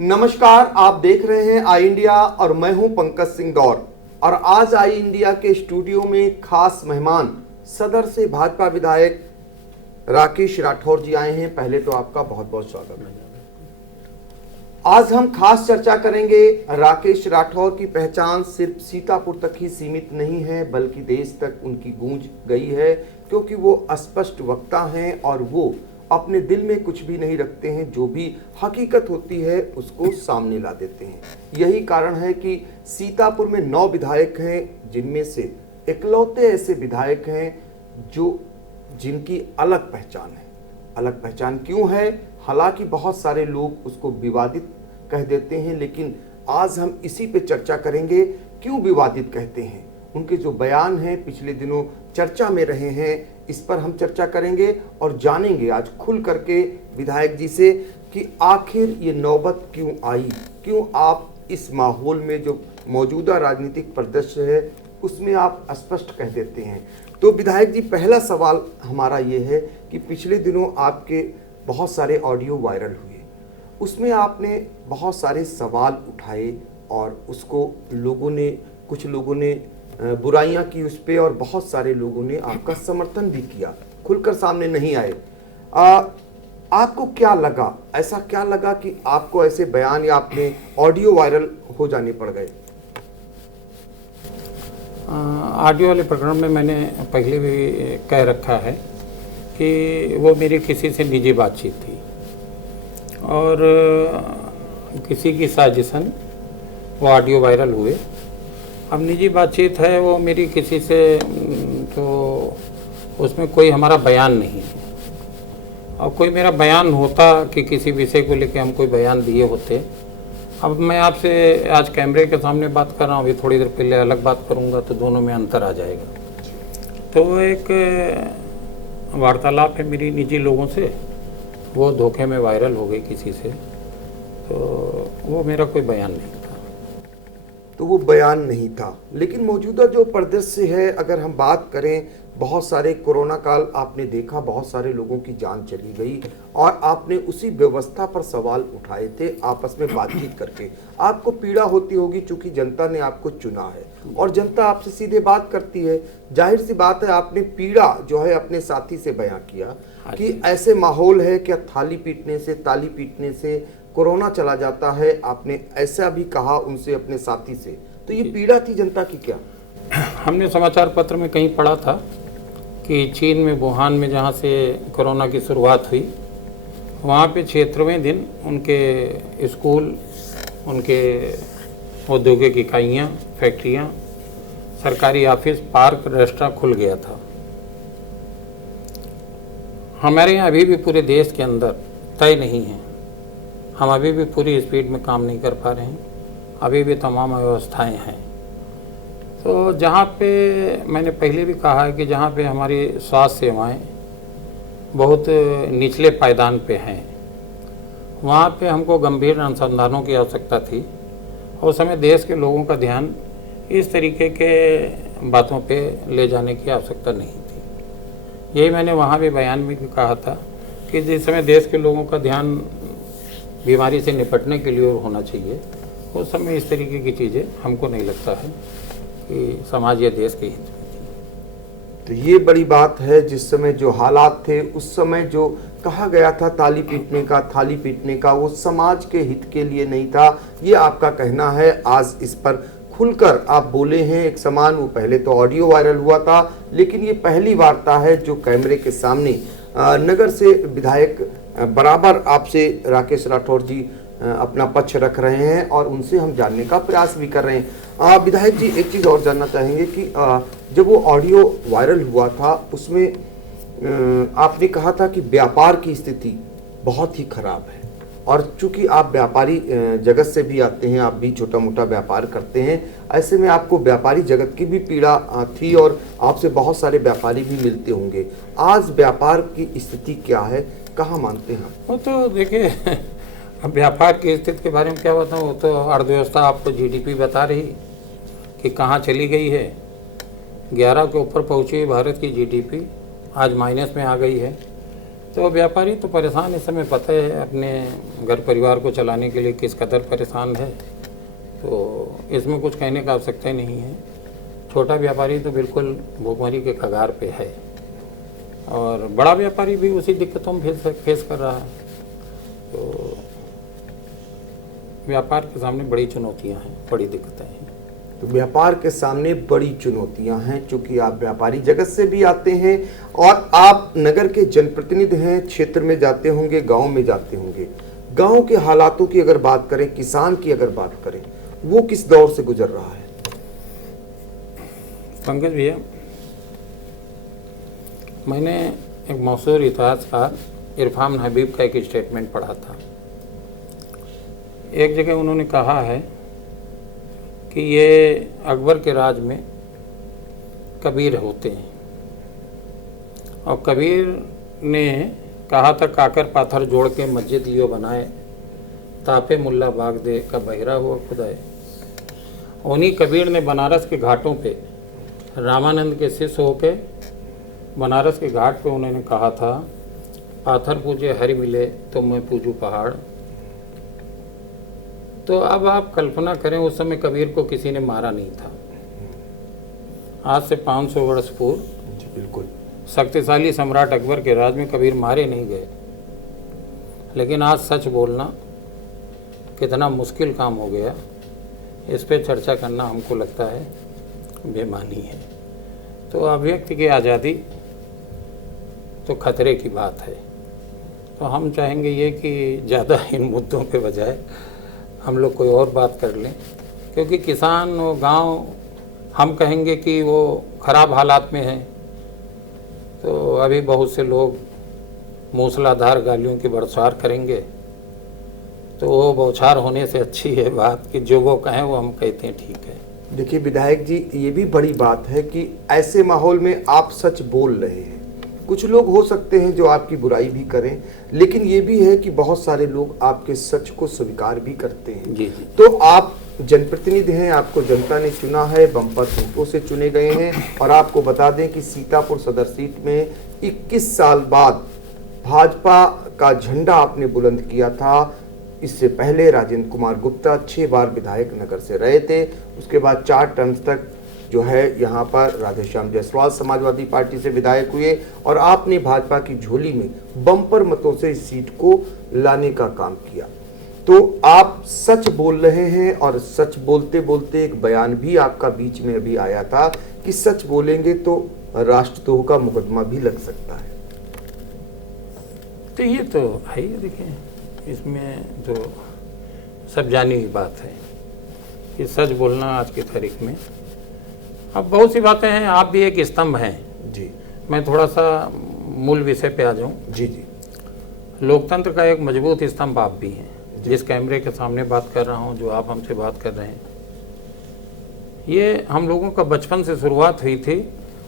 नमस्कार, आप देख रहे हैं आई इंडिया और मैं हूं पंकज सिंह गौर। और आज आई इंडिया के स्टूडियो में खास मेहमान सदर से भाजपा विधायक राकेश राठौर जी आए हैं। पहले तो आपका बहुत बहुत स्वागत है। आज हम खास चर्चा करेंगे। राकेश राठौर की पहचान सिर्फ सीतापुर तक ही सीमित नहीं है, बल्कि देश तक उनकी गूंज गई है, क्योंकि वो स्पष्ट वक्ता हैं और वो अपने दिल में कुछ भी नहीं रखते हैं। जो भी हकीकत होती है उसको सामने ला देते हैं। यही कारण है कि सीतापुर में 9 विधायक हैं, जिनमें से इकलौते ऐसे विधायक हैं जिनकी अलग पहचान है। अलग पहचान क्यों है? हालांकि बहुत सारे लोग उसको विवादित कह देते हैं, लेकिन आज हम इसी पे चर्चा करेंगे। क्यों विवादित कहते हैं? उनके जो बयान हैं पिछले दिनों चर्चा में रहे हैं, इस पर हम चर्चा करेंगे और जानेंगे आज खुल करके विधायक जी से कि आखिर ये नौबत क्यों आई, क्यों आप इस माहौल में जो मौजूदा राजनीतिक परिदृश्य है उसमें आप स्पष्ट कह देते हैं। तो विधायक जी, पहला सवाल हमारा ये है कि पिछले दिनों आपके बहुत सारे ऑडियो वायरल हुए, उसमें आपने बहुत सारे सवाल उठाए और उसको कुछ लोगों ने बुराइयां की उस पर, और बहुत सारे लोगों ने आपका समर्थन भी किया, खुलकर सामने नहीं आए। आपको क्या लगा? ऐसा क्या लगा कि आपको ऐसे बयान या अपने ऑडियो वायरल हो जाने पड़ गए? ऑडियो वाले प्रकरण में मैंने पहले भी कह रखा है कि वो मेरी किसी से निजी बातचीत थी और किसी की साजिशन वो ऑडियो वायरल हुए। अब निजी बातचीत है वो मेरी किसी से, तो उसमें कोई हमारा बयान नहीं है। और कोई मेरा बयान होता कि किसी विषय को लेकर हम कोई बयान दिए होते। अब मैं आपसे आज कैमरे के सामने बात कर रहा हूँ, अभी थोड़ी देर पहले अलग बात करूँगा, तो दोनों में अंतर आ जाएगा। तो एक वार्तालाप है मेरी निजी लोगों से, वो धोखे में वायरल हो गई किसी से, तो वो मेरा कोई बयान नहीं था। तो वो बयान नहीं था, लेकिन मौजूदा जो परिदृश्य है, अगर हम बात करें, बहुत सारे कोरोना काल आपने देखा, बहुत सारे लोगों की जान चली गई और आपने उसी व्यवस्था पर सवाल उठाए थे आपस में बातचीत करके। आपको पीड़ा होती होगी, चूंकि जनता ने आपको चुना है और जनता आपसे सीधे बात करती है। जाहिर सी बात है, आपने पीड़ा जो है अपने साथी से बयां किया कि ऐसे माहौल है, क्या थाली पीटने से, ताली पीटने से कोरोना चला जाता है। आपने ऐसा भी कहा उनसे, अपने साथी से। तो ये पीड़ा थी जनता की क्या? हमने समाचार पत्र में कहीं पढ़ा था कि चीन में वुहान में जहाँ से कोरोना की शुरुआत हुई, वहाँ पे 76वें दिन उनके स्कूल, उनके औद्योगिक इकाइयाँ, फैक्ट्रियाँ, सरकारी ऑफिस, पार्क, रेस्टोरेंट खुल गया था। हमारे यहाँ अभी भी पूरे देश के अंदर तय नहीं है, हम अभी भी पूरी स्पीड में काम नहीं कर पा रहे हैं, अभी भी तमाम व्यवस्थाएं हैं। तो जहाँ पे मैंने पहले भी कहा है कि जहाँ पे हमारी स्वास्थ्य सेवाएं बहुत निचले पायदान पे हैं, वहाँ पे हमको गंभीर अनुसंधानों की आवश्यकता थी। उस समय देश के लोगों का ध्यान इस तरीके के बातों पे ले जाने की आवश्यकता नहीं थी। यही मैंने वहाँ भी बयान में भी कहा था कि जिस समय देश के लोगों का ध्यान बीमारी से निपटने के लिए होना चाहिए, उस समय इस तरीके की चीज़ें हमको नहीं लगता है कि समाज या देश के हित में थी। तो ये बड़ी बात है, जिस समय जो हालात थे, उस समय जो कहा गया था ताली पीटने का, थाली पीटने का, वो समाज के हित के लिए नहीं था, ये आपका कहना है। आज इस पर खुलकर आप बोले हैं एक समान। वो पहले तो ऑडियो वायरल हुआ था, लेकिन ये पहली वार्ता है जो कैमरे के सामने नगर से विधायक बराबर आपसे राकेश राठौर जी अपना पक्ष रख रहे हैं और उनसे हम जानने का प्रयास भी कर रहे हैं। विधायक जी, एक चीज़ और जानना चाहेंगे कि जब वो ऑडियो वायरल हुआ था, उसमें आपने कहा था कि व्यापार की स्थिति बहुत ही खराब है, और चूंकि आप व्यापारी जगत से भी आते हैं, आप भी छोटा मोटा व्यापार करते हैं, ऐसे में आपको व्यापारी जगत की भी पीड़ा थी और आपसे बहुत सारे व्यापारी भी मिलते होंगे। आज व्यापार की स्थिति क्या है, कहाँ मानते हैं? वो तो देखिए, अब व्यापार की स्थिति के बारे में क्या बताऊँ, वो तो अर्थव्यवस्था आपको जीडीपी बता रही कि कहाँ चली गई है। 11 के ऊपर पहुँची भारत की जीडीपी, आज माइनस में आ गई है। तो व्यापारी तो परेशान इस समय, पता है अपने घर परिवार को चलाने के लिए किस कदर परेशान है, तो इसमें कुछ कहने का आवश्यकता ही नहीं है। छोटा व्यापारी तो बिल्कुल भुखमरी के कगार पे है और बड़ा व्यापारी भी उसी दिक्कतों में फेस कर रहा है। तो व्यापार के सामने बड़ी चुनौतियां हैं, बड़ी दिक्कतें हैं। तो व्यापार के सामने बड़ी चुनौतियां हैं, चूंकि आप व्यापारी जगत से भी आते हैं और आप नगर के जनप्रतिनिधि हैं, क्षेत्र में जाते होंगे, गांव में जाते होंगे। गांव के हालातों की अगर बात करें, किसान की अगर बात करें, वो किस दौर से गुजर रहा है? पंकज भैया, मैंने एक मशहूर इतिहासकार इरफान हबीब का एक स्टेटमेंट पढ़ा था। एक जगह उन्होंने कहा है कि ये अकबर के राज में कबीर होते हैं और कबीर ने कहा था, काकर पाथर जोड़ के मस्जिद लियो बनाए, तापे मुल्ला बाग दे का बहिरा हुआ खुदाए। उन्हीं कबीर ने बनारस के घाटों पे रामानंद के शिष्य होके बनारस के घाट पे उन्होंने कहा था, पाथर पूजे हरि मिले तो मैं पूजू पहाड़। तो अब आप कल्पना करें, उस समय कबीर को किसी ने मारा नहीं था। आज से 500 वर्ष पूर्व बिल्कुल शक्तिशाली सम्राट अकबर के राज में कबीर मारे नहीं गए। लेकिन आज सच बोलना कितना मुश्किल काम हो गया, इस पे चर्चा करना हमको लगता है बेमानी है। तो अभिव्यक्ति की आज़ादी तो खतरे की बात है। तो हम चाहेंगे ये कि ज़्यादा इन मुद्दों पे बजाय हम लोग कोई और बात कर लें, क्योंकि किसान और गांव हम कहेंगे कि वो ख़राब हालात में हैं, तो अभी बहुत से लोग मूसलाधार गालियों की बरसार करेंगे। तो वो बौछार होने से अच्छी है बात कि जो वो कहें वो हम कहते हैं ठीक है। देखिए विधायक जी, ये भी बड़ी बात है कि ऐसे माहौल में आप सच बोल रहे हैं। कुछ लोग हो सकते हैं जो आपकी बुराई भी करें, लेकिन ये भी है कि बहुत सारे लोग आपके सच को स्वीकार भी करते हैं। जी जी। तो आप जनप्रतिनिधि हैं, आपको जनता ने चुना है, बम्पर वोटों से चुने गए हैं। और आपको बता दें कि सीतापुर सदर सीट में 21 साल बाद भाजपा का झंडा आपने बुलंद किया था। इससे पहले राजेंद्र कुमार गुप्ता 6 बार विधायक नगर से रहे थे। उसके बाद 4 टर्म्स तक जो है यहाँ पर राधेश्याम जायसवाल समाजवादी पार्टी से विधायक हुए और आपने भाजपा की झोली में बम्पर मतों से इस सीट को लाने का काम किया। तो आप सच बोल रहे हैं और सच बोलते बोलते एक बयान भी आपका बीच में अभी आया था कि सच बोलेंगे तो राष्ट्रद्रोह का मुकदमा भी लग सकता है। तो ये तो है ही, देखिए इसमें तो सब जानी हुई बात है कि सच बोलना आज की तारीख में। अब बहुत सी बातें हैं, आप भी एक स्तंभ हैं जी। मैं थोड़ा सा मूल विषय पे आ जाऊं। जी जी। लोकतंत्र का एक मजबूत स्तंभ आप भी हैं। जिस कैमरे के सामने बात कर रहा हूं, जो आप हमसे बात कर रहे हैं, ये हम लोगों का बचपन से शुरुआत हुई थी।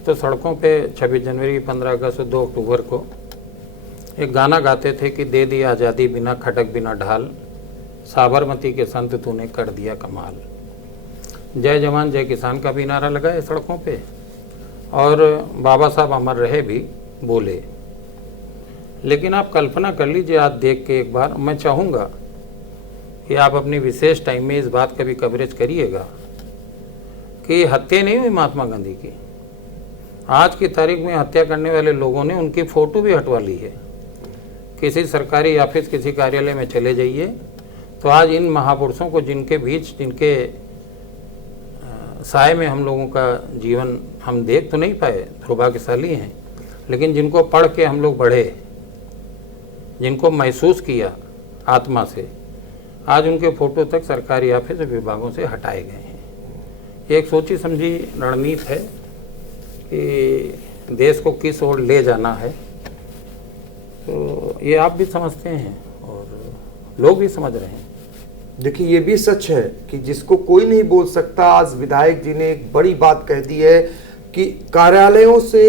तो सड़कों पे 26 जनवरी, 15 अगस्त और 2 अक्टूबर को एक गाना गाते थे कि दे दी आज़ादी बिना खटक बिना ढाल, साबरमती के संत तूने कर दिया कमाल। जय जवान जय किसान का भी नारा लगाए सड़कों पे और बाबा साहब अमर रहे भी बोले। लेकिन आप कल्पना कर लीजिए, आज देख के एक बार मैं चाहूँगा कि आप अपनी विशेष टाइम में इस बात का भी कवरेज करिएगा कि हत्या नहीं हुई महात्मा गांधी की। आज की तारीख में हत्या करने वाले लोगों ने उनकी फ़ोटो भी हटवा ली है। किसी सरकारी ऑफिस, किसी कार्यालय में चले जाइए तो आज इन महापुरुषों को, जिनके बीच, जिनके साय में हम लोगों का जीवन हम देख तो नहीं पाए, दुर्भाग्यशाली हैं, लेकिन जिनको पढ़ के हम लोग बढ़े, जिनको महसूस किया आत्मा से, आज उनके फ़ोटो तक सरकारी ऑफिस और विभागों से हटाए गए हैं। एक सोची समझी रणनीति है कि देश को किस ओर ले जाना है। तो ये आप भी समझते हैं और लोग भी समझ रहे हैं। देखिए ये भी सच है कि जिसको कोई नहीं बोल सकता, आज विधायक जी ने एक बड़ी बात कह दी है कि कार्यालयों से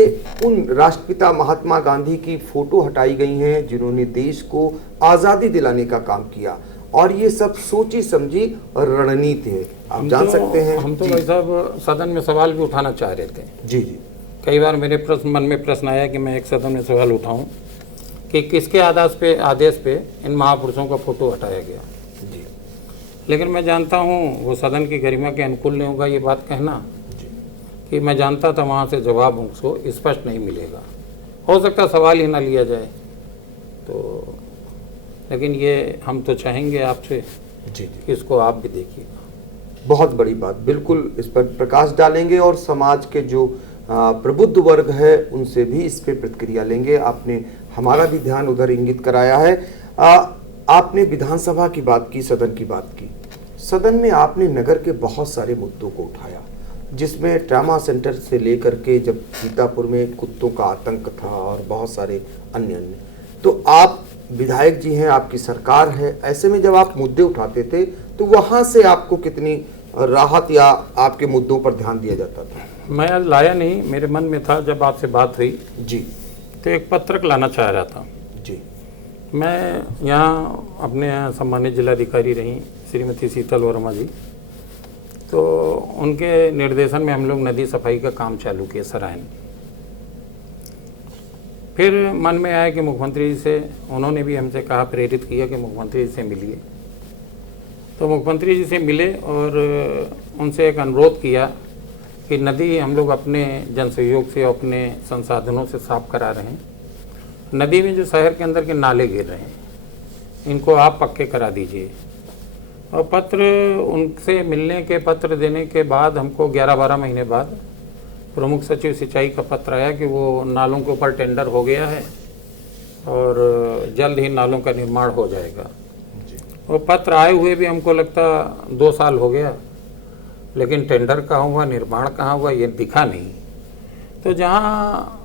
उन राष्ट्रपिता महात्मा गांधी की फोटो हटाई गई हैं जिन्होंने देश को आज़ादी दिलाने का काम किया। और ये सब सोची समझी रणनीति है, आप जान सकते हैं। हम तो भाई साहब सदन में सवाल भी उठाना चाह रहे थे। जी जी। कई बार मेरे मन में प्रश्न आया कि मैं एक सदन में सवाल उठाऊं कि किसके आदेश पे इन महापुरुषों का फोटो हटाया गया। जी लेकिन मैं जानता हूँ वो सदन की गरिमा के अनुकूल नहीं होगा ये बात कहना, जी कि मैं जानता था वहाँ से जवाब उसको स्पष्ट नहीं मिलेगा, हो सकता सवाल ही ना लिया जाए। तो लेकिन ये हम तो चाहेंगे आपसे जी कि इसको आप भी देखिएगा। बहुत बड़ी बात, बिल्कुल इस पर प्रकाश डालेंगे और समाज के जो प्रबुद्ध वर्ग है उनसे भी इस पे प्रतिक्रिया लेंगे। आपने हमारा भी ध्यान उधर इंगित कराया है। आपने विधानसभा की बात की, सदन की बात की। सदन में आपने नगर के बहुत सारे मुद्दों को उठाया, जिसमें ट्रामा सेंटर से लेकर के जब सीतापुर में कुत्तों का आतंक था और बहुत सारे अन्य अन्य, तो आप विधायक जी हैं, आपकी सरकार है, ऐसे में जब आप मुद्दे उठाते थे तो वहाँ से आपको कितनी राहत या आपके मुद्दों पर ध्यान दिया जाता था? मैं आज लाया नहीं, मेरे मन में था जब आपसे बात हुई जी तो एक पत्रक लाना चाह रहा था। जी मैं यहाँ अपने यहाँ सम्मानित जिलाधिकारी रही श्रीमती शीतल वर्मा जी, तो उनके निर्देशन में हम लोग नदी सफाई का काम चालू किए सरायन। फिर मन में आया कि मुख्यमंत्री जी से, उन्होंने भी हमसे कहा, प्रेरित किया कि मुख्यमंत्री जी से मिलिए। तो मुख्यमंत्री जी से मिले और उनसे एक अनुरोध किया कि नदी हम लोग अपने जन सहयोग से अपने संसाधनों से साफ करा रहे हैं। नदी में जो शहर के अंदर के नाले गिर रहे हैं इनको आप पक्के करा दीजिए। और पत्र उनसे मिलने के, पत्र देने के बाद हमको 11-12 महीने बाद प्रमुख सचिव सिंचाई का पत्र आया कि वो नालों के ऊपर टेंडर हो गया है और जल्द ही नालों का निर्माण हो जाएगा। और पत्र आए हुए भी हमको लगता 2 साल हो गया, लेकिन टेंडर कहाँ हुआ, निर्माण कहाँ हुआ, ये दिखा नहीं। तो जहाँ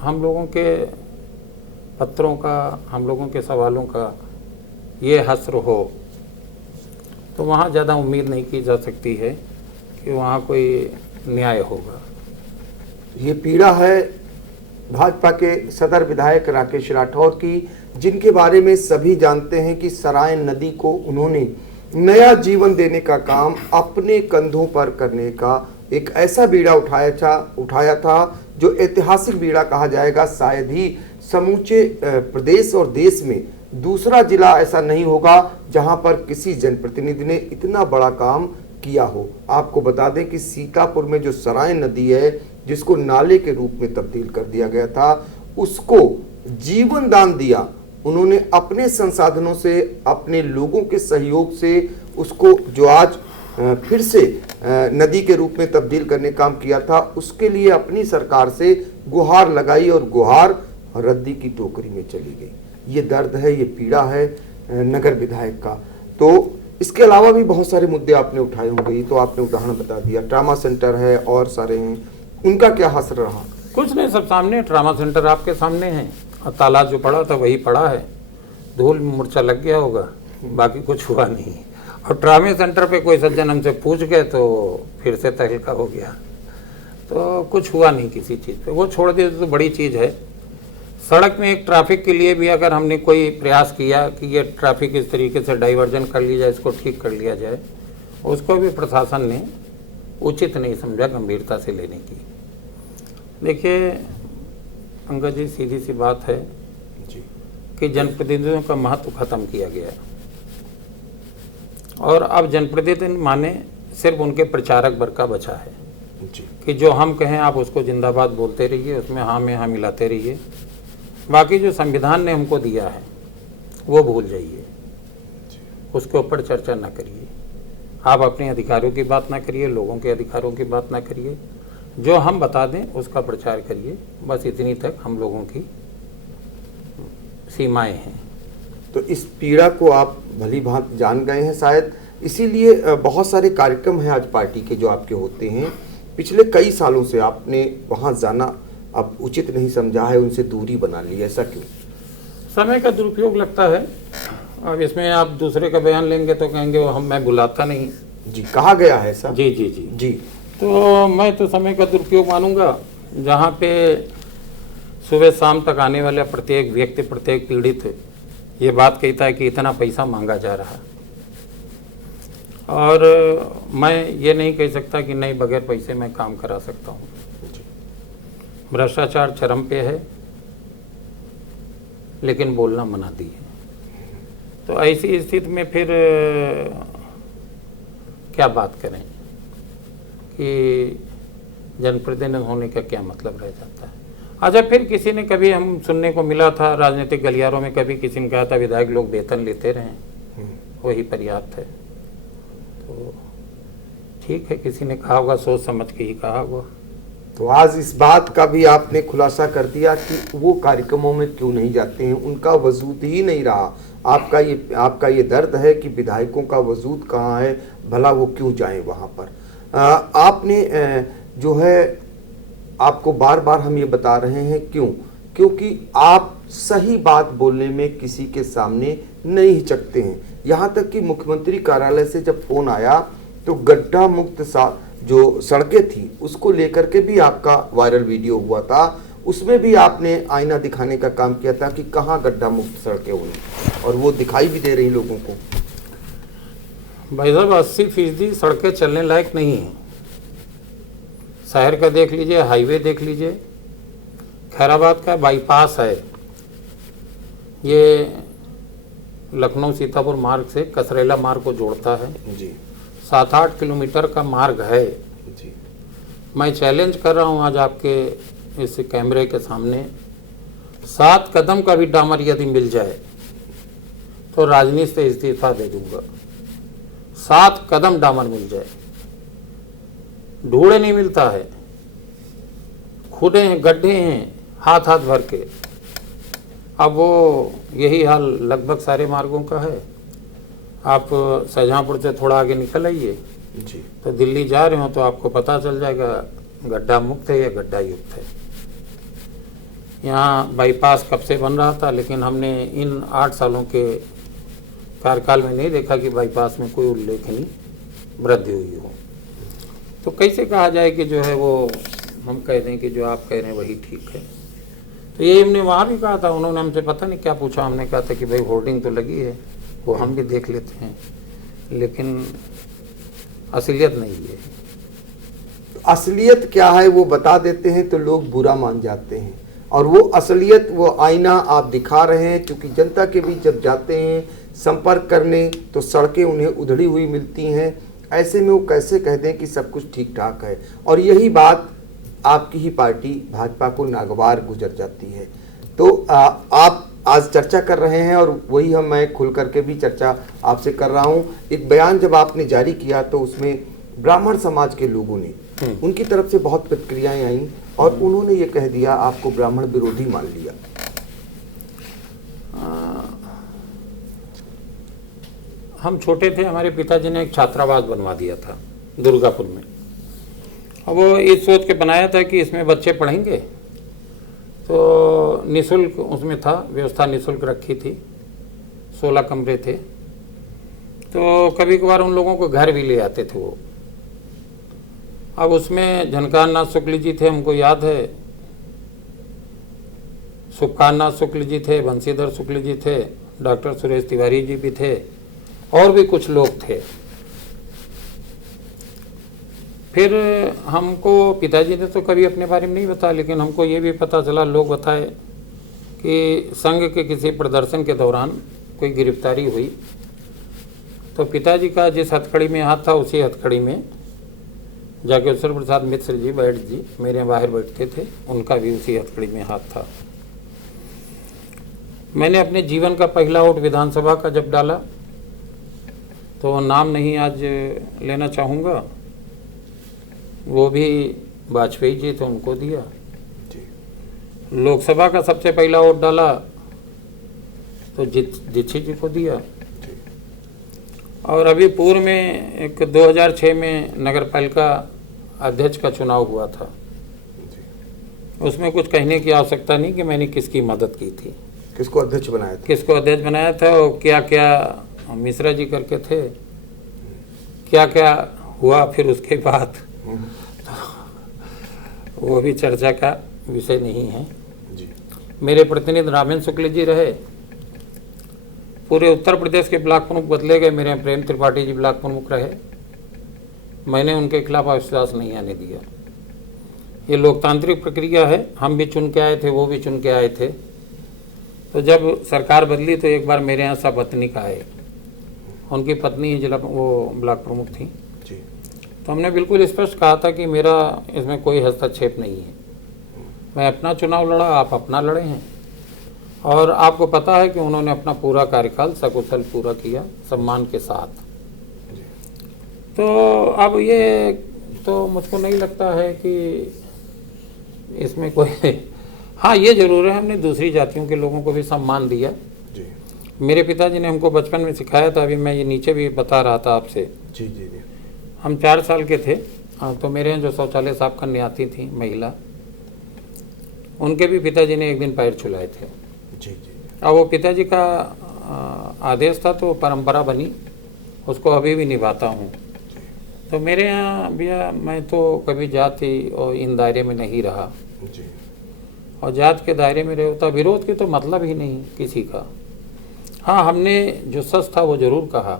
हम लोगों के पत्रों का, हम लोगों के सवालों का ये हस्र हो, तो वहाँ ज़्यादा उम्मीद नहीं की जा सकती है कि वहाँ कोई न्याय होगा। ये पीड़ा है भाजपा के सदर विधायक राकेश राठौर की, जिनके बारे में सभी जानते हैं कि सरायन नदी को उन्होंने नया जीवन देने का काम अपने कंधों पर करने का एक ऐसा बीड़ा उठाया था जो ऐतिहासिक बीड़ा कहा जाएगा। शायद ही समूचे प्रदेश और देश में दूसरा जिला ऐसा नहीं होगा जहां पर किसी जनप्रतिनिधि ने इतना बड़ा काम किया हो। आपको बता दें कि सीतापुर में जो सरायन नदी है, जिसको नाले के रूप में तब्दील कर दिया गया था, उसको जीवन दान दिया उन्होंने अपने संसाधनों से, अपने लोगों के सहयोग से। उसको जो आज फिर से नदी के रूप में तब्दील करने काम किया था, उसके लिए अपनी सरकार से गुहार लगाई और गुहार रद्दी की टोकरी में चली गई। ये दर्द है, ये पीड़ा है नगर विधायक का। तो इसके अलावा भी बहुत सारे मुद्दे आपने उठाए होंगे, तो आपने उदाहरण बता दिया, ट्रामा सेंटर है और सारे हैं, उनका क्या हस्र रहा? कुछ नहीं, सब सामने, ट्रामा सेंटर आपके सामने है और तालाब जो पड़ा था वही पड़ा है, धूल में मूर्छा लग गया होगा, बाकी कुछ हुआ नहीं। और ट्रामा सेंटर पे कोई सज्जन हमसे पूछ गए तो फिर से तहलका हो गया, तो कुछ हुआ नहीं किसी चीज़ पे। वो छोड़ दे तो बड़ी चीज़ है। सड़क में एक ट्रैफिक के लिए भी अगर हमने कोई प्रयास किया कि ये ट्रैफिक इस तरीके से डाइवर्जन कर लिया जाए, इसको ठीक कर लिया जाए, उसको भी प्रशासन ने उचित नहीं समझा गंभीरता से लेने की। देखिए पंकज जी, सीधी सी बात है जी कि जनप्रतिनिधियों का महत्व खत्म किया गया है और अब जनप्रतिनिधि माने सिर्फ उनके प्रचारक वर्ग का बचा है जी कि जो हम कहें आप उसको जिंदाबाद बोलते रहिए, उसमें हाँ में हाँ मिलाते रहिए, बाकी जो संविधान ने हमको दिया है वो भूल जाइए, उसके ऊपर चर्चा ना करिए। आप अपने अधिकारों की बात ना करिए, लोगों के अधिकारों की बात ना करिए, जो हम बता दें उसका प्रचार करिए। बस इतनी तक हम लोगों की सीमाएं हैं। तो इस पीड़ा को आप भली भांति जान गए हैं शायद, इसीलिए बहुत सारे कार्यक्रम हैं आज पार्टी के जो आपके होते हैं। पिछले कई सालों से आपने वहाँ जाना अब उचित नहीं समझा है, उनसे दूरी बना ली, ऐसा क्यों? समय का दुरुपयोग लगता है। अब इसमें आप दूसरे का बयान लेंगे तो कहेंगे वो मैं बुलाता नहीं। जी, कहा गया है सर। जी जी जी जी। तो मैं तो समय का दुरुपयोग मानूंगा जहाँ पे सुबह शाम तक आने वाला प्रत्येक व्यक्ति, प्रत्येक पीड़ित ये बात कहता है कि इतना पैसा मांगा जा रहा है, और मैं ये नहीं कह सकता कि नहीं बगैर पैसे मैं काम करा सकता हूँ। भ्रष्टाचार चरम पे है लेकिन बोलना मना दी है। तो ऐसी स्थिति में फिर क्या बात करें कि जनप्रतिनिधि होने का क्या मतलब रह जाता है। अच्छा, फिर किसी ने कभी, हम सुनने को मिला था राजनीतिक गलियारों में, कभी किसी ने कहा था विधायक लोग वेतन लेते रहें, वही पर्याप्त है। तो ठीक है, किसी ने कहा होगा, सोच समझ के ही कहा होगा। तो आज इस बात का भी आपने खुलासा कर दिया कि वो कार्यक्रमों में क्यों नहीं जाते हैं, उनका वजूद ही नहीं रहा। आपका ये दर्द है कि विधायकों का वजूद कहाँ है, भला वो क्यों जाएं वहाँ पर। आपने जो है, आपको बार बार हम ये बता रहे हैं क्योंकि आप सही बात बोलने में किसी के सामने नहीं हिचकते हैं। यहाँ तक कि मुख्यमंत्री कार्यालय से जब फोन आया तो गड्ढा मुक्त जो सड़कें थी उसको लेकर के भी आपका वायरल वीडियो हुआ था। उसमें भी आपने आईना दिखाने का काम किया था कि कहाँ गड्ढा मुक्त सड़कें हुई, और वो दिखाई भी दे रही लोगों को। भाई साहब, 80% सड़कें चलने लायक नहीं हैं। शहर का देख लीजिए, हाईवे देख लीजिए, खैराबाद का बाईपास है, ये लखनऊ सीतापुर मार्ग से कसरेला मार्ग को जोड़ता है जी। 7-8 किलोमीटर का मार्ग है जी। मैं चैलेंज कर रहा हूँ आज आपके इस कैमरे के सामने, 7 कदम का भी डामर यदि मिल जाए तो राजनीति से इस्तीफा दे दूंगा। 7 कदम डामर मिल जाए, ढूंढे नहीं मिलता है, खुदे हैं, गड्ढे हैं, हाथ हाथ भर के। अब वो यही हाल लगभग सारे मार्गों का है। आप शाहजहाँपुर से थोड़ा आगे निकल आइए जी, तो दिल्ली जा रहे हो तो आपको पता चल जाएगा गड्ढा मुक्त है या गड्ढा युक्त है। यहाँ बाईपास कब से बन रहा था, लेकिन हमने इन 8 सालों के कार्यकाल में नहीं देखा कि बाईपास में कोई उल्लेखनीय वृद्धि हुई हो। तो कैसे कहा जाए कि जो है वो हम कह दें कि जो आप कह रहे हैं वही ठीक है। तो यही हमने वहाँ भी कहा था, उन्होंने हमसे पता नहीं क्या पूछा, हमने कहा था कि भाई होर्डिंग तो लगी है, वो हम भी देख लेते हैं, लेकिन असलियत नहीं है। तो असलियत क्या है वो बता देते हैं तो लोग बुरा मान जाते हैं, और वो असलियत, वो आईना आप दिखा रहे हैं। क्योंकि जनता के बीच जब जाते हैं संपर्क करने तो सड़कें उन्हें उधड़ी हुई मिलती हैं। ऐसे में वो कैसे कह दें कि सब कुछ ठीक ठाक है, और यही बात आपकी ही पार्टी भाजपा को नागवार गुजर जाती है। तो आप आज चर्चा कर रहे हैं, और वही मैं खुल करके भी चर्चा आपसे कर रहा हूं। एक बयान जब आपने जारी किया तो उसमें ब्राह्मण समाज के लोगों ने, उनकी तरफ से बहुत प्रतिक्रियाएं आई, और उन्होंने ये कह दिया आपको ब्राह्मण विरोधी मान लिया। हम छोटे थे, हमारे पिताजी ने एक छात्रावास बनवा दिया था दुर्गापुर में। अब वो इस सोच के बनाया था कि इसमें बच्चे पढ़ेंगे, तो निःशुल्क उसमें था, व्यवस्था निःशुल्क रखी थी, 16 कमरे थे। तो कभी कभार उन लोगों को घर भी ले आते थे वो। अब उसमें झनकार नाथ शुक्ल जी थे, हमको याद है, सुखकार नाथ शुक्ल जी थे, बंशीधर शुक्ल जी थे, डॉक्टर सुरेश तिवारी जी भी थे, और भी कुछ लोग थे। फिर हमको पिताजी ने तो कभी अपने बारे में नहीं बताया, लेकिन हमको ये भी पता चला, लोग बताए कि संघ के किसी प्रदर्शन के दौरान कोई गिरफ्तारी हुई, तो पिताजी का जिस हथकड़ी में हाथ था उसी हथकड़ी में जागेश्वर प्रसाद मिश्र जी, बैठ जी, मेरे बाहर बैठते थे, उनका भी उसी हथकड़ी में हाथ था। मैंने अपने जीवन का पहला वोट विधानसभा का जब डाला, तो नाम नहीं आज लेना चाहूँगा, वो भी वाजपेयी जी थे, उनको दिया। लोकसभा का सबसे पहला वोट डाला तो दीक्षित जी को दिया। और अभी पूर्व में एक 2006 में नगर पालिका अध्यक्ष का चुनाव हुआ था, उसमें कुछ कहने की आवश्यकता नहीं कि मैंने किसकी मदद की थी, किसको अध्यक्ष बनाया था, किसको अध्यक्ष बनाया था, और क्या क्या मिश्रा जी करके थे, क्या क्या हुआ फिर उसके बाद, वो भी चर्चा का विषय नहीं है जी। मेरे प्रतिनिधि रामेंद्र शुक्ल जी रहे, पूरे उत्तर प्रदेश के ब्लॉक प्रमुख बदले गए, मेरे प्रेम त्रिपाठी जी ब्लॉक प्रमुख रहे। मैंने उनके खिलाफ अविश्वास नहीं आने दिया। ये लोकतांत्रिक प्रक्रिया है, हम भी चुन के आए थे, वो भी चुन के आए थे। तो जब सरकार बदली तो एक बार मेरे यहाँ सपत्नीक आए, उनकी पत्नी जिला वो ब्लॉक प्रमुख थी। जी। तो हमने बिल्कुल स्पष्ट कहा था कि मेरा इसमें कोई हस्तक्षेप नहीं है, मैं अपना चुनाव लड़ा, आप अपना लड़े हैं, और आपको पता है कि उन्होंने अपना पूरा कार्यकाल सकुशल पूरा किया सम्मान के साथ। तो अब ये तो मुझको नहीं लगता है कि इसमें कोई हाँ, ये जरूर है हमने दूसरी जातियों के लोगों को भी सम्मान दिया। जी। मेरे पिताजी ने हमको बचपन में सिखाया था, अभी मैं ये नीचे भी बता रहा था आपसे। जी जी जी। हम 4 साल के थे, तो मेरे यहाँ जो शौचालय साफ करने आती थी महिला, उनके भी पिताजी ने एक दिन पैर छुलाए थे। जी जी। अब वो पिताजी का आदेश था तो परंपरा बनी, उसको अभी भी निभाता हूँ। तो मेरे यहाँ भैया मैं तो कभी जाति और इन दायरे में नहीं रहा, जी। और जात के दायरे में रहता, विरोध की तो मतलब ही नहीं किसी का। हाँ, हमने जो सच था वो ज़रूर कहा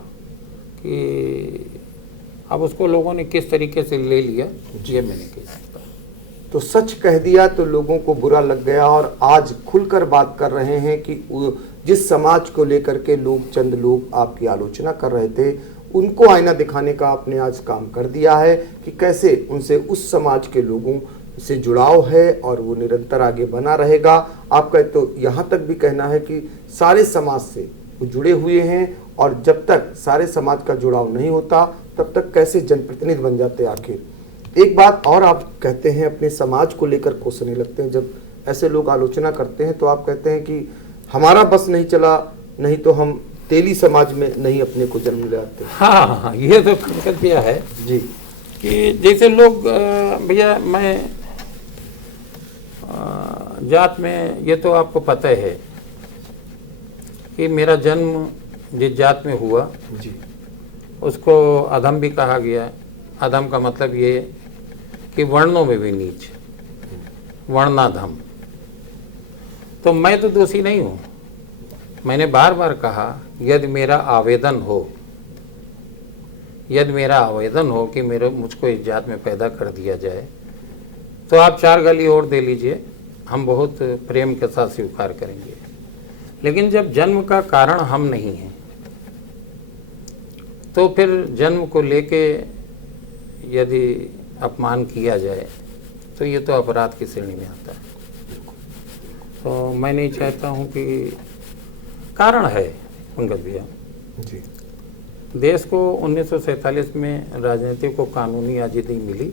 कि अब उसको लोगों ने किस तरीके से ले लिया ये मैं नहीं कह सकता। तो सच कह दिया तो लोगों को बुरा लग गया, और आज खुलकर बात कर रहे हैं कि जिस समाज को लेकर के चंद लोग आपकी आलोचना कर रहे थे, उनको आईना दिखाने का आपने आज काम कर दिया है कि कैसे उनसे उस समाज के लोगों से जुड़ाव है और वो निरंतर आगे बना रहेगा। आपका तो यहाँ तक भी कहना है कि सारे समाज से वो जुड़े हुए हैं, और जब तक सारे समाज का जुड़ाव नहीं होता तब तक कैसे जनप्रतिनिधि बन जाते आखिर। एक बात और आप कहते हैं, अपने समाज को लेकर कोसने लगते हैं। जब ऐसे लोग आलोचना करते हैं तो आप कहते हैं कि हमारा बस नहीं चला, नहीं तो हम तेली समाज में नहीं अपने को जन्म दिलाते। हाँ, ये तो पंकज भैया है जी कि जैसे लोग भैया मैं जात में, ये तो आपको पता है कि मेरा जन्म जिस जात में हुआ जी, उसको अधम भी कहा गया। अधम का मतलब ये कि वर्णों में भी नीच, वर्णाधम। तो मैं तो दोषी नहीं हूँ। मैंने बार बार कहा, यदि मेरा आवेदन हो कि मुझको इस जात में पैदा कर दिया जाए, तो आप 4 गाली और दे लीजिए, हम बहुत प्रेम के साथ स्वीकार करेंगे। लेकिन जब जन्म का कारण हम नहीं हैं, तो फिर जन्म को लेके यदि अपमान किया जाए तो ये तो अपराध की श्रेणी में आता है। तो मैं नहीं चाहता हूँ कि कारण है पंकज भैया जी। देश को 1947 में राजनीतिक को कानूनी आज़ादी मिली,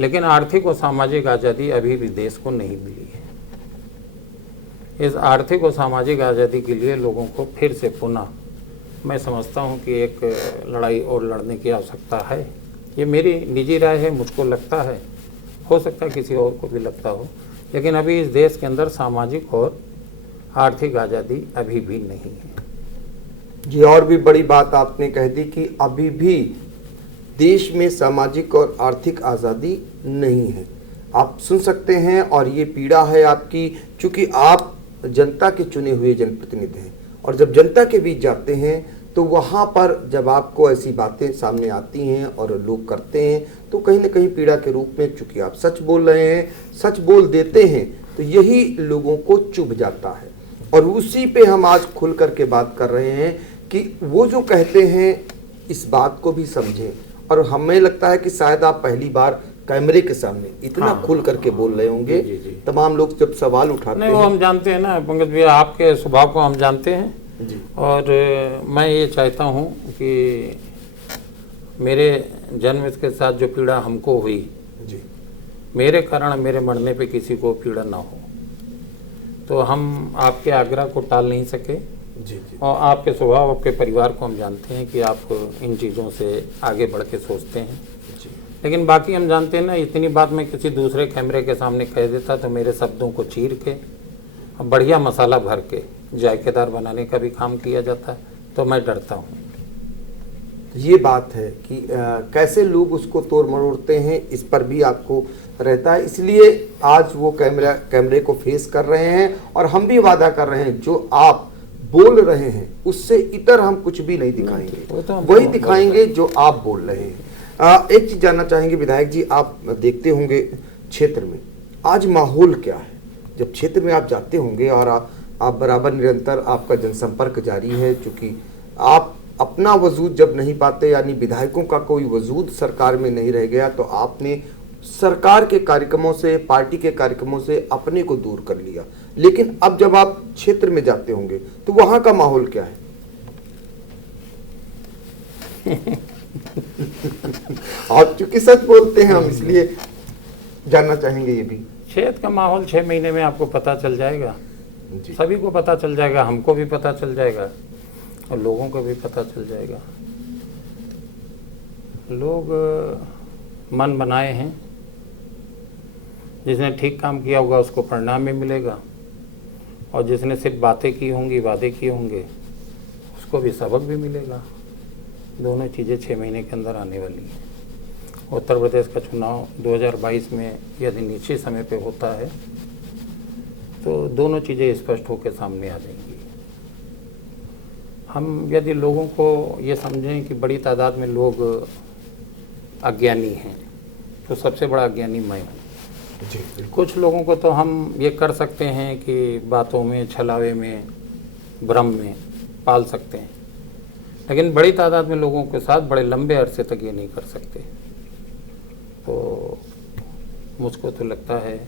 लेकिन आर्थिक और सामाजिक आज़ादी अभी भी देश को नहीं मिली है। इस आर्थिक और सामाजिक आज़ादी के लिए लोगों को फिर से पुनः, मैं समझता हूं कि एक लड़ाई और लड़ने की आवश्यकता है। ये मेरी निजी राय है, मुझको लगता है, हो सकता है किसी और को भी लगता हो, लेकिन अभी इस देश के अंदर सामाजिक और आर्थिक आज़ादी अभी भी नहीं है। जी, और भी बड़ी बात आपने कह दी कि अभी भी देश में सामाजिक और आर्थिक आज़ादी नहीं है। आप सुन सकते हैं, और ये पीड़ा है आपकी, क्योंकि आप जनता के चुने हुए जनप्रतिनिधि हैं, और जब जनता के बीच जाते हैं तो वहाँ पर जब आपको ऐसी बातें सामने आती हैं और लोग करते हैं, तो कहीं ना कहीं पीड़ा के रूप में, चूंकि आप सच बोल रहे हैं, सच बोल देते हैं, तो यही लोगों को चुभ जाता है। और उसी पे हम आज खुल करके बात कर रहे हैं कि वो जो कहते हैं इस बात को भी समझें। और हमें लगता है कि शायद आप पहली बार कैमरे के सामने इतना खुल करके बोल रहे होंगे। जी। तमाम लोग जब सवाल उठाते नहीं, वो हम जानते हैं ना पंकज भैया, आपके स्वभाव को हम जानते हैं जी। और मैं ये चाहता हूँ कि मेरे जन्म के साथ जो पीड़ा हमको हुई जी, मेरे कारण मेरे मरने पे किसी को पीड़ा ना हो। तो हम आपके आग्रह को टाल नहीं सके, जी जी, और आपके स्वभाव, आपके परिवार को हम जानते हैं कि आप इन चीज़ों से आगे बढ़ के सोचते हैं। जी। लेकिन बाकी हम जानते हैं ना, इतनी बात मैं किसी दूसरे कैमरे के सामने कह देता तो मेरे शब्दों को चीर के और बढ़िया मसाला भर के जायकेदार बनाने का भी काम किया जाता है, तो मैं डरता हूँ। ये बात है कि कैसे लोग उसको तोड़ मरोड़ते हैं, इस पर भी आपको रहता है। इसलिए आज वो कैमरे को फेस कर रहे हैं, और हम भी वादा कर रहे हैं जो आप बोल रहे हैं उससे इतर हम कुछ भी नहीं दिखाएंगे, तो वही दिखाएंगे जो आप बोल रहे हैं। एक चीज जानना चाहेंगे विधायक जी, आप देखते होंगे क्षेत्र में आज माहौल क्या है। जब क्षेत्र में आप जाते होंगे और आप बराबर निरंतर आपका जनसंपर्क जारी है, चूँकि आप अपना वजूद जब नहीं पाते, यानी विधायकों का कोई वजूद सरकार में नहीं रह गया, तो आपने सरकार के कार्यक्रमों से, पार्टी के कार्यक्रमों से अपने को दूर कर लिया। लेकिन अब जब आप क्षेत्र में जाते होंगे तो वहां का माहौल क्या है? आप चूंकि सच बोलते हैं, हम इसलिए जानना चाहेंगे ये भी। क्षेत्र का माहौल 6 महीने में आपको पता चल जाएगा, जी। सभी को पता चल जाएगा, हमको भी पता चल जाएगा और लोगों को भी पता चल जाएगा। लोग मन बनाए हैं, जिसने ठीक काम किया होगा उसको परिणाम में मिलेगा, और जिसने सिर्फ बातें की होंगी, वादे किए होंगे, उसको भी सबक भी मिलेगा। दोनों चीज़ें 6 महीने के अंदर आने वाली हैं। उत्तर प्रदेश का चुनाव 2022 में यदि निश्चित समय पे होता है तो दोनों चीज़ें स्पष्ट होकर सामने आ जाएंगी। हम यदि लोगों को ये समझें कि बड़ी तादाद में लोग अज्ञानी हैं, तो सबसे बड़ा अज्ञानी मैं हूँ। जी। कुछ लोगों को तो हम ये कर सकते हैं कि बातों में, छलावे में, भ्रम में पाल सकते हैं, लेकिन बड़ी तादाद में लोगों के साथ बड़े लंबे अरसे तक ये नहीं कर सकते। तो मुझको तो लगता है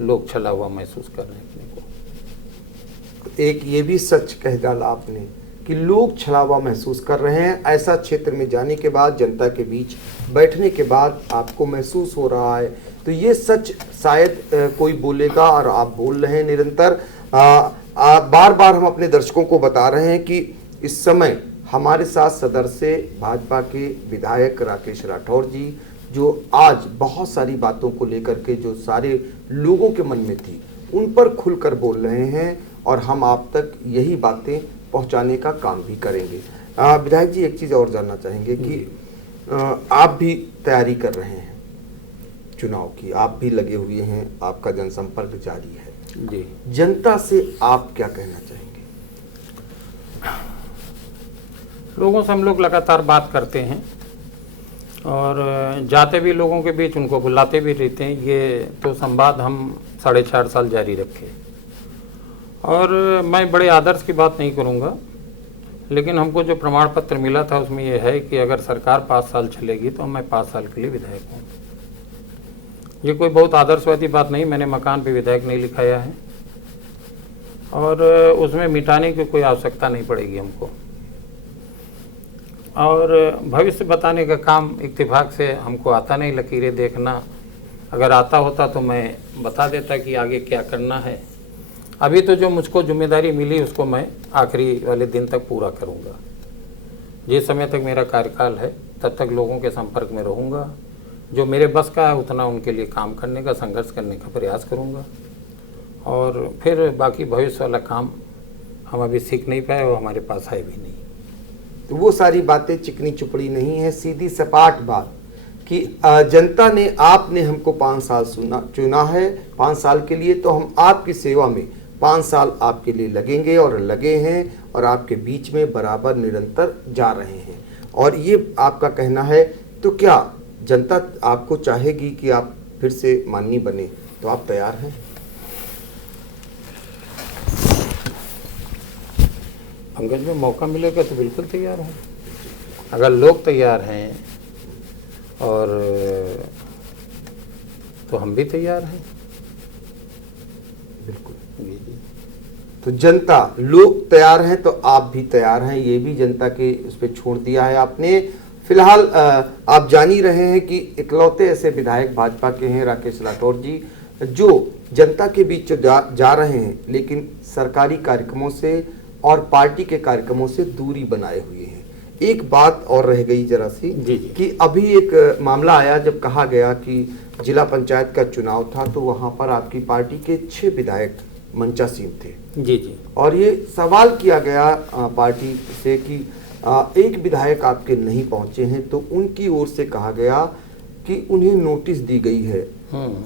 लोग छला हुआ महसूस कर रहे हैं अपने को। एक ये भी सच कह डाला आपने कि लोग छला हुआ महसूस कर रहे हैं। ऐसा क्षेत्र में जाने के बाद, जनता के बीच बैठने के बाद आपको महसूस हो रहा है, तो ये सच शायद कोई बोलेगा, और आप बोल रहे हैं निरंतर। बार बार हम अपने दर्शकों को बता रहे हैं कि इस समय हमारे साथ सदर से भाजपा के विधायक राकेश राठौर जी, जो आज बहुत सारी बातों को लेकर के जो सारे लोगों के मन में थी, उन पर खुलकर बोल रहे हैं, और हम आप तक यही बातें पहुंचाने का काम भी करेंगे। विधायक जी, एक चीज़ और जानना चाहेंगे कि आप भी तैयारी कर रहे हैं चुनाव की, आप भी लगे हुए हैं, आपका जनसंपर्क जारी है जी। जनता से आप क्या कहना चाहेंगे? लोगों से हम लोग लगातार बात करते हैं, और जाते भी लोगों के बीच उनको बुलाते भी रहते हैं। ये तो संवाद हम 4.5 साल जारी रखे, और मैं बड़े आदर्श की बात नहीं करूँगा, लेकिन हमको जो प्रमाण पत्र मिला था उसमें यह है कि अगर सरकार 5 साल चलेगी तो मैं 5 साल के लिए विधायक हूँ। ये कोई बहुत आदर्शवादी बात नहीं, मैंने मकान पे विधायक नहीं लिखाया है, और उसमें मिटाने की कोई आवश्यकता नहीं पड़ेगी हमको। और भविष्य बताने का काम इत्तेफाक से हमको आता नहीं, लकीरें देखना। अगर आता होता तो मैं बता देता कि आगे क्या करना है। अभी तो जो मुझको जिम्मेदारी मिली उसको मैं आखिरी वाले दिन तक पूरा करूंगा। जिस समय तक मेरा कार्यकाल है तब तक लोगों के संपर्क में रहूंगा। जो मेरे बस का है उतना उनके लिए काम करने का, संघर्ष करने का प्रयास करूंगा, और फिर बाकी भविष्य वाला काम हम अभी सीख नहीं पाए और हमारे पास है भी नहीं। तो वो सारी बातें चिकनी चुपड़ी नहीं है, सीधी सपाट बात कि जनता ने, आपने हमको 5 साल चुना है, 5 साल के लिए, तो हम आपकी सेवा में 5 साल आपके लिए लगेंगे और लगे हैं, और आपके बीच में बराबर निरंतर जा रहे हैं। और ये आपका कहना है, तो क्या जनता आपको चाहेगी कि आप फिर से माननीय बने, तो आप तैयार हैं? पंकज में मौका मिलेगा तो बिल्कुल तैयार हूँ। अगर लोग तैयार हैं और तो हम भी तैयार हैं। बिल्कुल जी जी। तो जनता, लोग तैयार हैं तो आप भी तैयार हैं, ये भी जनता के उस पर छोड़ दिया है आपने। फिलहाल आप जान ही रहे हैं कि इकलौते ऐसे विधायक भाजपा के हैं राकेश राठौर जी, जो जनता के बीच जा रहे हैं, लेकिन सरकारी कार्यक्रमों से और पार्टी के कार्यक्रमों से दूरी बनाए हुए हैं। एक बात और रह गई जरा सी जी। कि अभी एक मामला आया, जब कहा गया कि जिला पंचायत का चुनाव था तो वहां पर आपकी पार्टी के 6 विधायक मंचासीन थे। जी जी। और ये सवाल किया गया पार्टी से कि एक विधायक आपके नहीं पहुंचे हैं, तो उनकी ओर से कहा गया कि उन्हें नोटिस दी गई है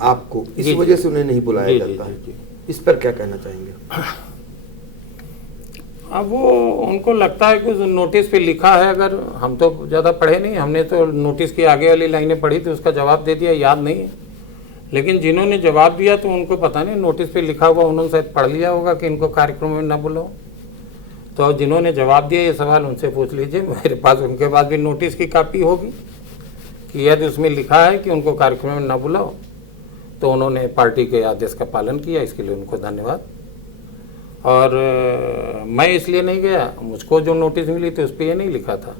आपको, इस वजह से उन्हें नहीं बुलाया जाता है। इस पर क्या कहना चाहेंगे? अब वो उनको लगता है कि उस नोटिस पे लिखा है, अगर हम तो ज़्यादा पढ़े नहीं, हमने तो नोटिस की आगे वाली लाइनें पढ़ी थी, उसका जवाब दे दिया, याद नहीं है। लेकिन जिन्होंने जवाब दिया तो उनको पता नहीं, नोटिस पे लिखा हुआ उन्होंने शायद पढ़ लिया होगा कि इनको कार्यक्रम में न बुलाओ। तो अब जिन्होंने जवाब दिया ये सवाल उनसे पूछ लीजिए, मेरे पास उनके पास भी नोटिस की कॉपी होगी कि यदि उसमें लिखा है कि उनको कार्यक्रम में न बुलाओ तो उन्होंने पार्टी के आदेश का पालन किया, इसके लिए उनको धन्यवाद। और मैं इसलिए नहीं गया, मुझको जो नोटिस मिली थी उस पर ये नहीं लिखा था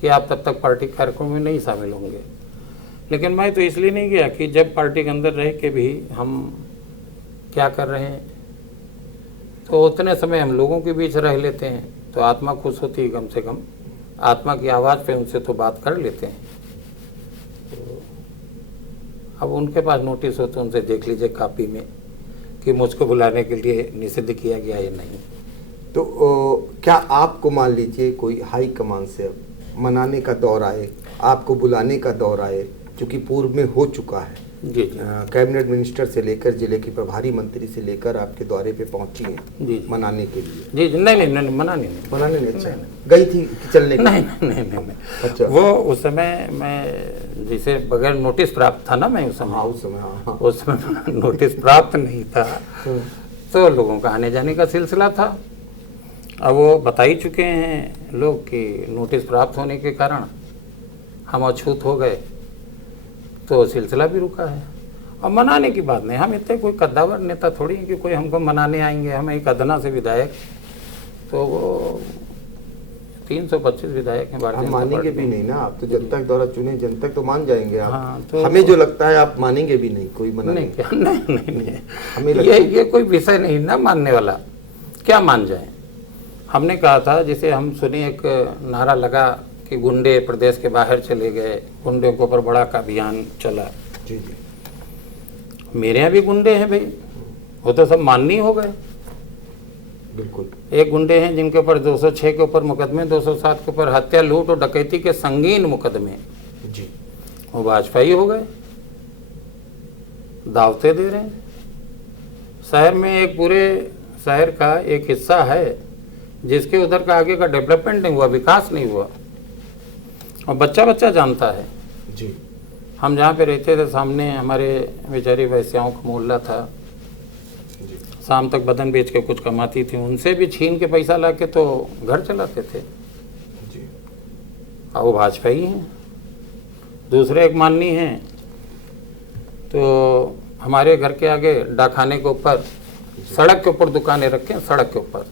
कि आप तब तक पार्टी कार्यक्रम में नहीं शामिल होंगे। लेकिन मैं तो इसलिए नहीं गया कि जब पार्टी के अंदर रह के भी हम क्या कर रहे हैं, तो उतने समय हम लोगों के बीच रह लेते हैं तो आत्मा खुश होती है, कम से कम आत्मा की आवाज़ पे उनसे तो बात कर लेते हैं। तो अब उनके पास नोटिस हो तो उनसे देख लीजिए कॉपी में कि मुझको बुलाने के लिए निषिद्ध किया गया या नहीं। तो क्या आपको मान लीजिए कोई हाई कमान से मनाने का दौर आए, आपको बुलाने का दौर आए, क्योंकि पूर्व में हो चुका है, जी जी, कैबिनेट मिनिस्टर से लेकर जिले की प्रभारी मंत्री से लेकर आपके दौरे पे पहुंची हैं जी मनाने के लिए? जी जी, नहीं, मनाने नहीं, मनाने नहीं, अच्छा गई थी चलने के लिए? नहीं। अच्छा, वो उस समय मैं जैसे बगैर नोटिस प्राप्त था ना, मैं उस समय, हाँ उस समय, हाँ उस समय नोटिस प्राप्त नहीं था तो लोगों का आने जाने का सिलसिला था। अब वो बता ही चुके हैं लोग कि नोटिस प्राप्त होने के कारण हम अछूत हो गए, तो सिलसिला भी रुका है। और मनाने की बात नहीं, हम इतने कोई कद्दावर नेता थोड़ी हैं कि कोई हमको मनाने आएंगे। हम एक अदना से विधायक, तो वो 325 विधायक हैं भारतीय हम जनता मानेंगे पार्टी भी नहीं ना, आप तो जनता के द्वारा चुने, जनता तो मान जाएंगे आप। हाँ, तो हमें जो लगता है आप मानेंगे भी नहीं, कोई मना नहीं, क्या नहीं, हमें लगता है ये कोई विषय नहीं ना मानने वाला, क्या मान जाए। हमने कहा था, जैसे हम सुनिए एक नारा लगा कि गुंडे प्रदेश के बाहर चले गए, गुंडों के ऊपर बड़ा का अभियान चला। जी जी, मेरे यहाँ भी गुंडे हैं भाई, वो तो सब माननीय हो गए। बिल्कुल। एक गुंडे हैं जिनके ऊपर 206 के ऊपर मुकदमे, 207 के ऊपर हत्या, लूट और डकैती के संगीन मुकदमे, जी, वो भाजपाई हो गए, दावते दे रहे हैं। शहर में एक पूरे शहर का एक हिस्सा है जिसके उधर का आगे का डेवलपमेंट नहीं हुआ, विकास नहीं हुआ, और बच्चा बच्चा जानता है। जी, हम जहाँ पे रहते थे सामने हमारे बेचारी वैश्याओं का मोहल्ला था, जी, शाम तक बदन बेच के कुछ कमाती थी, उनसे भी छीन के पैसा ला के तो घर चलाते थे। जी, और वो भाजपा ही हैं। दूसरे एक माननी हैं, तो हमारे घर के आगे डाकखाने के ऊपर सड़क के ऊपर दुकानें रखे हैं, सड़क के ऊपर,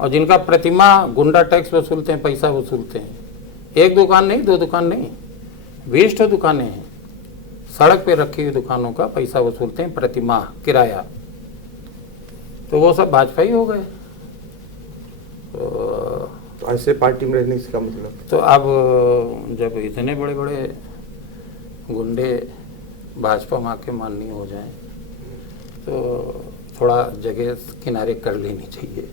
और जिनका प्रतिमा गुंडा टैक्स वसूलते हैं, पैसा वसूलते हैं। एक दुकान नहीं, दो दुकान नहीं, 20 दुकानें हैं, सड़क पे रखी हुई दुकानों का पैसा वसूलते हैं प्रतिमाह किराया। तो वो सब भाजपा ही हो गए। तो ऐसे पार्टी में रहने का मतलब? तो अब जब इतने बड़े बड़े गुंडे भाजपा में आके माननीय हो जाएं तो थोड़ा जगह किनारे कर लेनी चाहिए।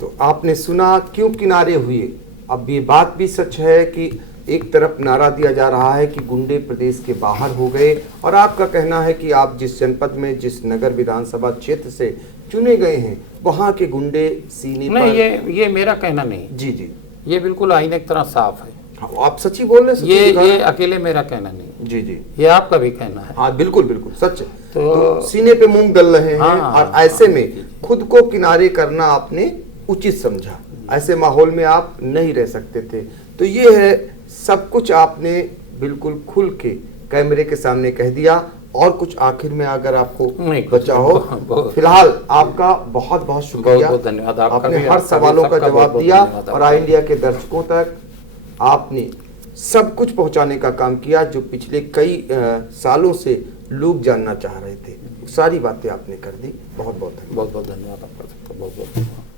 तो आपने सुना क्यों किनारे हुए। अब ये बात भी सच है कि एक तरफ नारा दिया जा रहा है कि गुंडे प्रदेश के बाहर हो गए, और आपका कहना है कि आप जिस जनपद में, जिस नगर विधानसभा क्षेत्र से चुने गए हैं, वहाँ के गुंडे सीने नहीं, पर। ये मेरा कहना नहीं। जी जी, ये बिल्कुल आईने की तरह साफ है। हाँ, आप सच्ची बोल रहे हैं, सच्ची दिखा रहे ये हैं। अकेले मेरा कहना नहीं, जी जी, ये आपका भी कहना है। हाँ बिल्कुल बिल्कुल सच है। तो सीने पे मूंग दल रहे हैं, हाँ, और ऐसे में खुद को किनारे करना आपने उचित समझा। ऐसे माहौल में आप नहीं रह सकते थे। तो ये है, सब कुछ आपने बिल्कुल खुल के कैमरे के सामने कह दिया। और कुछ आखिर में अगर आपको नहीं, बचा हो? फिलहाल आपका बहुत बहुत शुक्रिया, बहुत बहुत धन्यवाद। आपने हर सवालों का जवाब दिया, और आई इंडिया के दर्शकों तक आपने सब कुछ पहुंचाने का काम किया जो पिछले कई सालों से लोग जानना चाह रहे थे। सारी बातें आपने कर दी। बहुत बहुत धन्यवाद। बहुत बहुत धन्यवाद आपका, बहुत बहुत धन्यवाद।